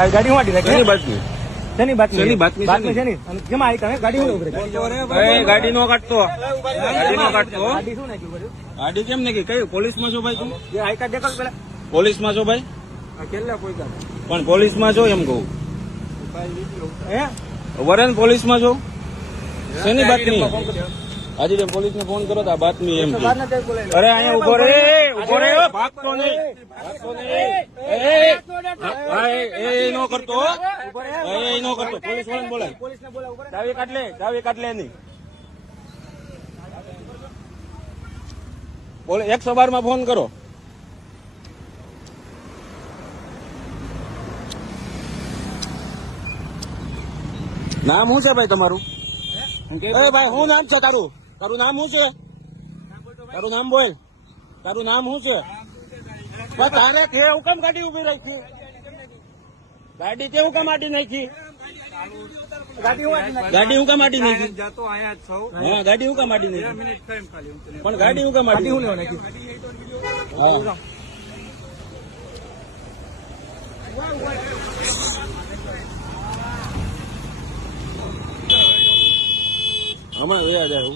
ગાડી વાડી રાખી શેની બાતમી? શેની બાતમી? શેની બાતમી? બાતમી શેની? અને કેમ આવી તમે ગાડી શું ઉભરી? ગાડી નો કાઢતો, ગાડી નો કાઢતો. ગાડી શું નાખ્યું કર્યું? ગાડી કેમ નાખી? કઈ પોલીસમાં છો ભાઈ તું? જે આઈ કાર્ડ દેખાડ પેલા પોલીસમાં છો ભાઈ? કેટલા કોઈ કામ પણ પોલીસમાં છો એમ કહું. હે વરણ પોલીસમાં છો? શેની બાતમી? હાજી પોલીસ ને ફોન કરો તો આ બાતમી એમ કે. અરે અહીંયા ઉભો રે, ઉભો રે, ભાગતો નહીં, ભાગતો નહીં. એ નો કરતો, એ નો કરતો. પોલીસ વાળાને બોલાય, પોલીસને બોલાવ કરે. ચાવી કાઢ લે, ચાવી કાઢ લે નહીં. 112 માં ફોન કરો. નામ શું છે ભાઈ તમારું? એ ભાઈ શું નામ છે તારું? તારું નામ શું છે? તારું નામ બોલ. તારું નામ શું છે? તારે કે હું કેમ ગાડી ઉભી રાખી? ગાડી તે હું કેમ આડી નાખી? ગાડી હું કેમ આડી નાખી? હા ગાડી હું કેમ આડી નાખી? પણ ગાડી હું કેમ આડી નાખી? હા હમણાં વયા જાય.